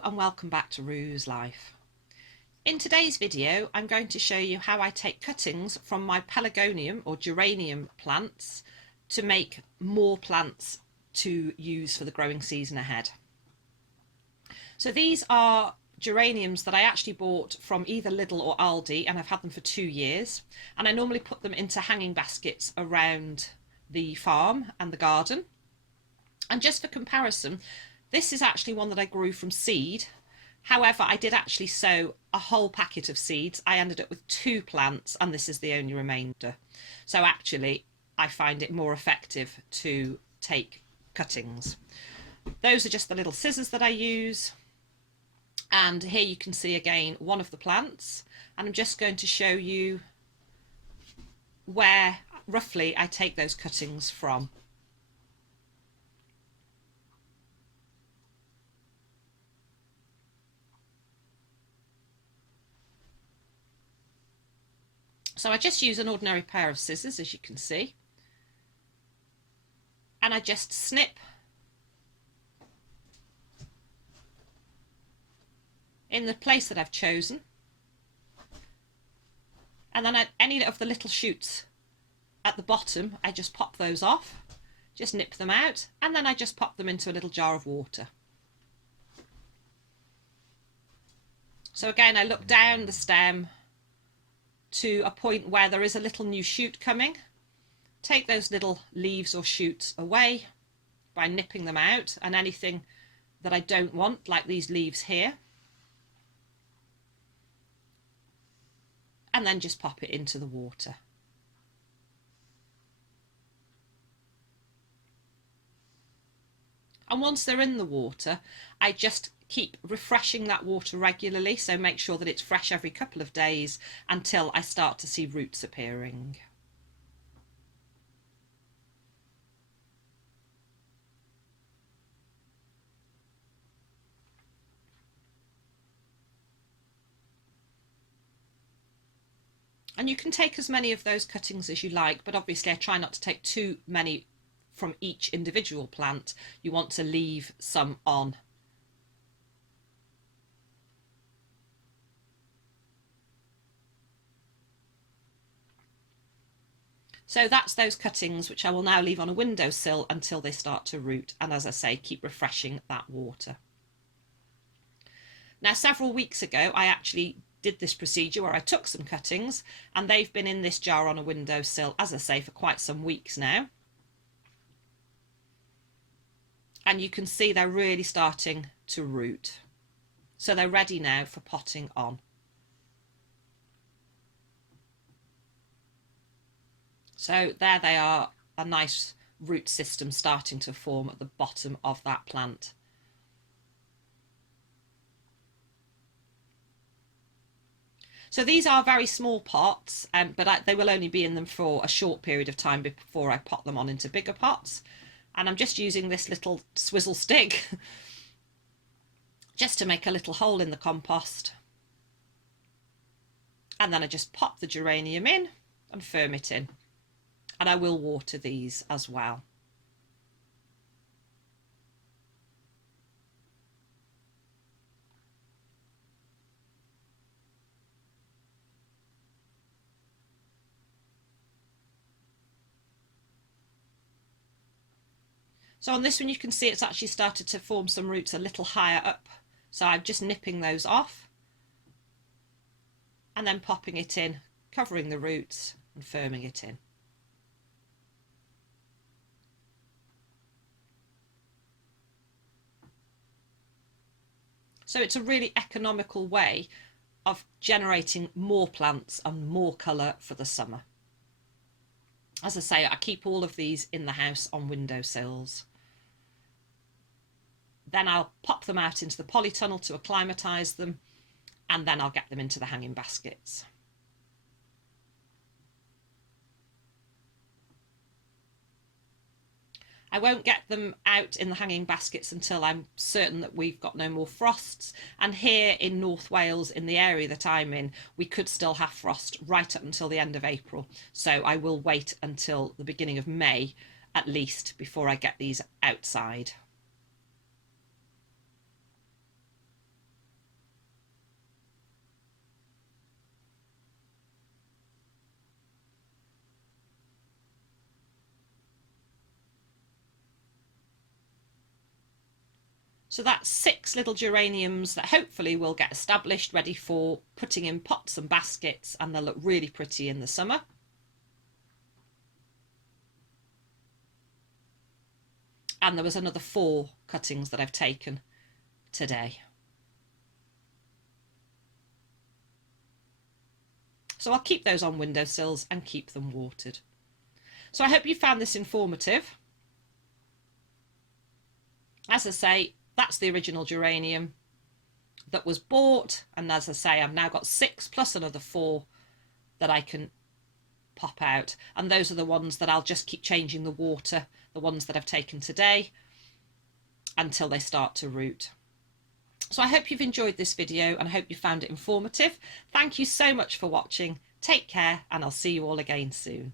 Hello and welcome back to Rue's Life. In today's video I'm going to show you how I take cuttings from my pelargonium or geranium plants to make more plants to use for the growing season ahead. So these are geraniums that I actually bought from either Lidl or Aldi, and I've had them for 2 years, and I normally put them into hanging baskets around the farm and the garden. And just for comparison, this is actually one that I grew from seed. However, I did actually sow a whole packet of seeds. I ended up with 2 plants and this is the only remainder. So actually, I find it more effective to take cuttings. Those are just the little scissors that I use. And here you can see again one of the plants. And I'm just going to show you where roughly I take those cuttings from. So I just use an ordinary pair of scissors, as you can see, and I just snip in the place that I've chosen, and then any of the little shoots at the bottom, I just pop those off, just nip them out, and then I just pop them into a little jar of water. So again, I look down the stem to a point where there is a little new shoot coming. Take those little leaves or shoots away by nipping them out, and anything that I don't want, like these leaves here, and then just pop it into the water. And once they're in the water, I just keep refreshing that water regularly, so make sure that it's fresh every couple of days until I start to see roots appearing. And you can take as many of those cuttings as you like, but obviously I try not to take too many from each individual plant. You want to leave some on. So that's those cuttings, which I will now leave on a windowsill until they start to root. And as I say, keep refreshing that water. Now, several weeks ago, I actually did this procedure where I took some cuttings and they've been in this jar on a windowsill, as I say, for quite some weeks now. And you can see they're really starting to root. So they're ready now for potting on. So there they are, a nice root system starting to form at the bottom of that plant. So these are very small pots, but they will only be in them for a short period of time before I pot them on into bigger pots. And I'm just using this little swizzle stick just to make a little hole in the compost. And then I just pop the geranium in and firm it in. And I will water these as well. So on this one you can see it's actually started to form some roots a little higher up. So I'm just nipping those off and then popping it in, covering the roots and firming it in. So it's a really economical way of generating more plants and more colour for the summer. As I say, I keep all of these in the house on windowsills. Then I'll pop them out into the polytunnel to acclimatise them, and then I'll get them into the hanging baskets. I won't get them out in the hanging baskets until I'm certain that we've got no more frosts. And here in North Wales, in the area that I'm in, we could still have frost right up until the end of April. So I will wait until the beginning of May at least before I get these outside. So that's 6 little geraniums that hopefully will get established, ready for putting in pots and baskets, and they'll look really pretty in the summer. And there was another 4 cuttings that I've taken today. So I'll keep those on windowsills and keep them watered. So I hope you found this informative. As I say, that's the original geranium that was bought, and as I say, I've now got 6 plus another 4 that I can pop out, and those are the ones that I'll just keep changing the water, the ones that I've taken today, until they start to root. So I hope you've enjoyed this video and I hope you found it informative. Thank you so much for watching. Take care, and I'll see you all again soon.